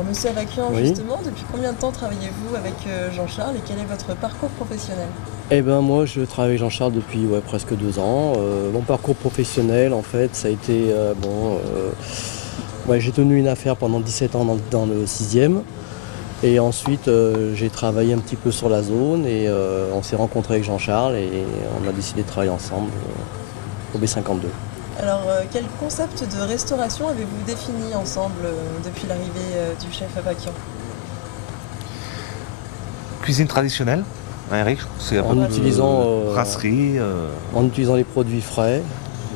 Alors, monsieur Avakian, Oui. justement, depuis combien de temps travaillez-vous avec Jean-Charles et quel est votre parcours professionnel? Eh ben moi je travaille avec Jean-Charles depuis presque 2 ans. Mon parcours professionnel en fait ça a été ouais, j'ai tenu une affaire pendant 17 ans dans le 6e et ensuite j'ai travaillé un petit peu sur la zone et on s'est rencontré avec Jean-Charles et on a décidé de travailler ensemble au B52. Alors, quel concept de restauration avez-vous défini ensemble depuis l'arrivée du chef Avakian? Cuisine traditionnelle, hein, Eric, c'est un En peu utilisant, brasserie. En utilisant les produits frais,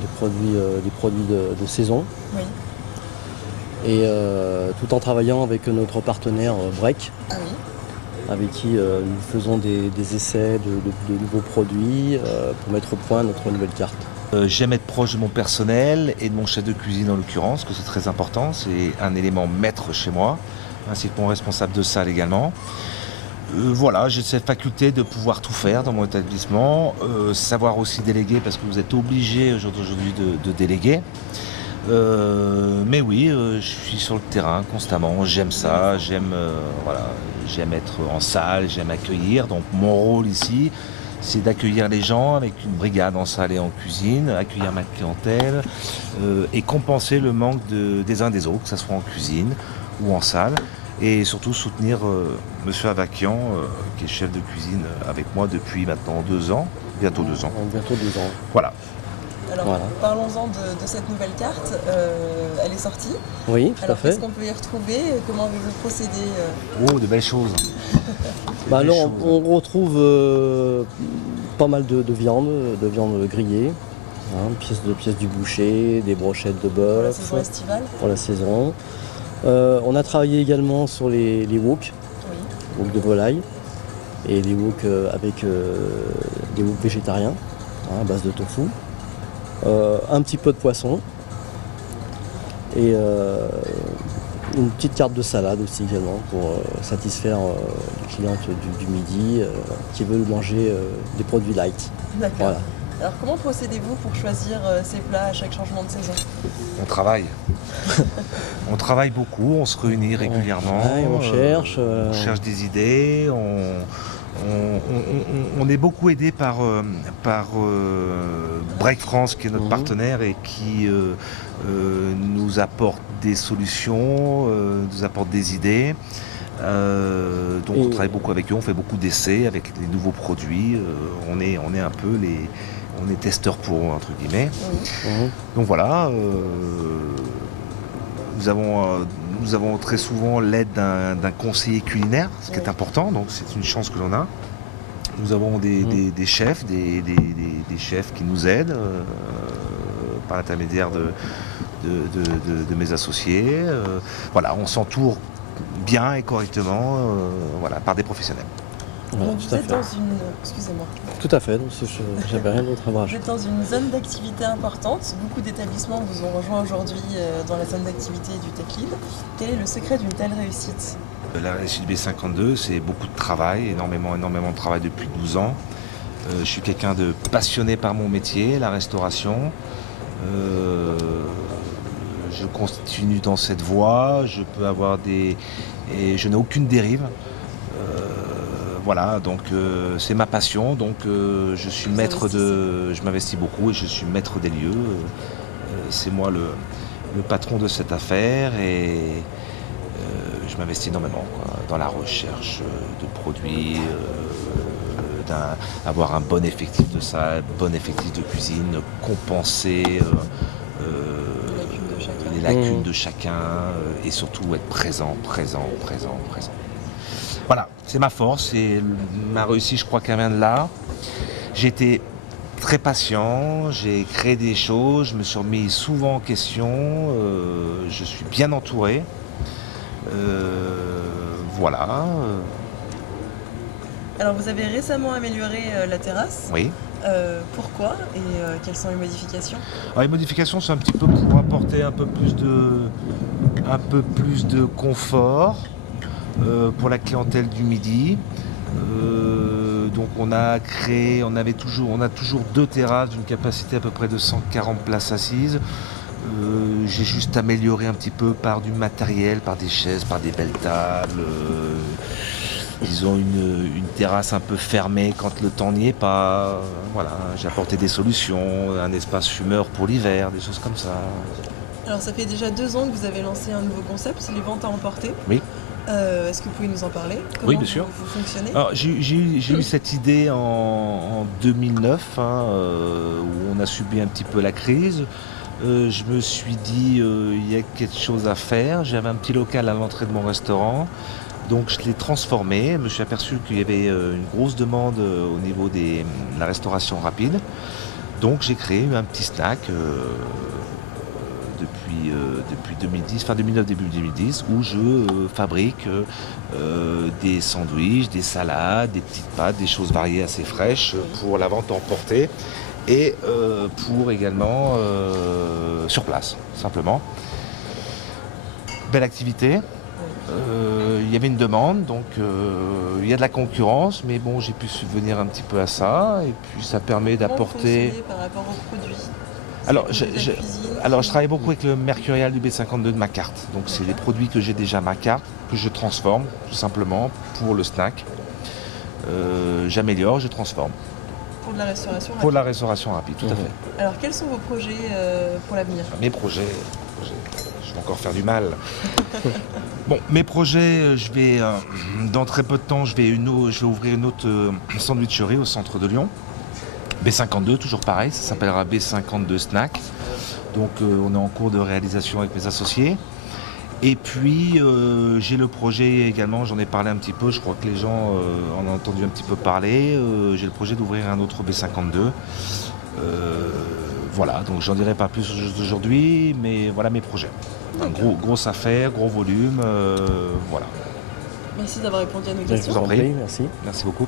les produits de saison Oui. et tout en travaillant avec notre partenaire Break, Oui. avec qui nous faisons des essais de nouveaux produits pour mettre au point notre nouvelle carte. J'aime être proche de mon personnel et de mon chef de cuisine en l'occurrence, que c'est très important, c'est un élément maître chez moi, ainsi que mon responsable de salle également. Voilà, j'ai cette faculté de pouvoir tout faire dans mon établissement, savoir aussi déléguer parce que vous êtes obligé aujourd'hui de déléguer. Mais oui, je suis sur le terrain constamment, j'aime ça, j'aime être en salle, j'aime accueillir. Donc mon rôle ici, c'est d'accueillir les gens avec une brigade en salle et en cuisine, accueillir ma clientèle et compenser le manque des uns des autres, que ce soit en cuisine ou en salle. Et surtout soutenir monsieur Avakian, qui est chef de cuisine avec moi depuis maintenant 2 ans, bientôt 2 ans. Bientôt 2 ans. Voilà. Alors, Voilà. parlons-en de cette nouvelle carte. Elle est sortie. Oui, tout à Alors, fait. qu'est-ce qu'on peut y retrouver? Comment avez-vous procédé? Oh, de belles choses. Bah Des alors, choses. on retrouve pas mal de viande grillée, hein, pièces du boucher, des brochettes de Pour la bœuf saison estivale? pour la saison. On a travaillé également sur les wok, Oui. wok de volaille, et les wok avec des wok végétariens, hein, à base de tofu. Un petit peu de poisson et une petite carte de salade aussi également pour satisfaire les clientes du midi qui veulent manger des produits light. D'accord. Voilà. Alors, comment procédez-vous pour choisir ces plats à chaque changement de saison? On travaille. On travaille beaucoup, on se réunit régulièrement. On cherche. On cherche des idées. On est beaucoup aidé par Break France, qui est notre partenaire et qui nous apporte des solutions, nous apporte des idées. Donc on travaille beaucoup avec eux, on fait beaucoup d'essais avec les nouveaux produits. On est un peu on est testeurs pour eux, entre guillemets. Oui. Donc voilà, nous avons très souvent l'aide d'un conseiller culinaire, ce qui est important, donc c'est une chance que l'on a. Nous avons des chefs, des chefs qui nous aident par l'intermédiaire de mes associés. Voilà, on s'entoure bien et correctement par des professionnels. Voilà, Donc, tout vous à êtes fait. dans une... Excusez-moi. Tout à fait, donc j'avais rien d'autre à Vous rajouter. êtes dans une zone d'activité importante. Beaucoup d'établissements vous ont rejoint aujourd'hui dans la zone d'activité du Tech Lead. Quel est le secret d'une telle réussite? La réussite B52, c'est beaucoup de travail, énormément de travail depuis 12 ans. Je suis quelqu'un de passionné par mon métier, la restauration. Je continue dans cette voie, je peux avoir et je n'ai aucune dérive. Voilà, donc c'est ma passion, donc je suis je m'investis beaucoup et je suis maître des lieux. C'est moi le patron de cette affaire et je m'investis énormément dans la recherche de produits, avoir un bon effectif de salle, bon effectif de cuisine, compenser les lacunes de chacun et surtout être présent. Voilà, c'est ma force et ma réussite, je crois qu'elle vient de là. J'ai été très patient, j'ai créé des choses, je me suis remis souvent en question, je suis bien entouré. Voilà. Alors, vous avez récemment amélioré la terrasse. Oui. Pourquoi et quelles sont les modifications? Alors, les modifications, c'est un petit peu pour apporter un peu plus de confort pour la clientèle du midi. Donc on a toujours 2 terrasses d'une capacité à peu près de 140 places assises. J'ai juste amélioré un petit peu par du matériel, par des chaises, par des belles tables. Ils ont une terrasse un peu fermée quand le temps n'y est pas. Voilà, j'ai apporté des solutions, un espace fumeur pour l'hiver, des choses comme ça. Alors ça fait déjà 2 ans que vous avez lancé un nouveau concept, c'est les ventes à emporter. Oui. Est-ce que vous pouvez nous en parler? Comment Oui, bien sûr. vous fonctionnez? Alors, j'ai eu cette idée en 2009, où on a subi un petit peu la crise. Je me suis dit, il y a quelque chose à faire. J'avais un petit local à l'entrée de mon restaurant. Donc je l'ai transformé. Je me suis aperçu qu'il y avait une grosse demande au niveau de la restauration rapide. Donc j'ai créé un petit snack depuis 2010, fin 2009, début 2010, où je fabrique des sandwichs, des salades, des petites pâtes, des choses variées assez fraîches pour la vente emportée et pour également sur place, simplement. Belle activité. Il y avait une demande, donc il y a de la concurrence, mais bon, j'ai pu subvenir un petit peu à ça, et puis ça permet Comment vous d'apporter. fonctionnez par rapport aux produits? Alors, C'est je, de la cuisine, alors, je travaille beaucoup avec le Mercurial du B52 de ma carte. Donc, c'est les produits que j'ai déjà à ma carte, que je transforme, tout simplement, pour le snack. J'améliore, je transforme. pour de la restauration Pour rapide. la restauration rapide, tout à fait. Alors quels sont vos projets pour l'avenir? Mes projets, je vais encore faire du mal. Bon, mes projets, je vais, dans très peu de temps, je vais ouvrir une autre sandwicherie au centre de Lyon. B52, toujours pareil, ça s'appellera B52 Snack. Donc on est en cours de réalisation avec mes associés. Et puis j'ai le projet également, j'en ai parlé un petit peu, je crois que les gens en ont entendu un petit peu parler. J'ai le projet d'ouvrir un autre B52. Voilà, donc j'en dirai pas plus aujourd'hui, mais voilà mes projets. Grosse affaire, gros volume, voilà. Merci d'avoir répondu à nos Je questions. vous en prie. prie, merci. Merci beaucoup.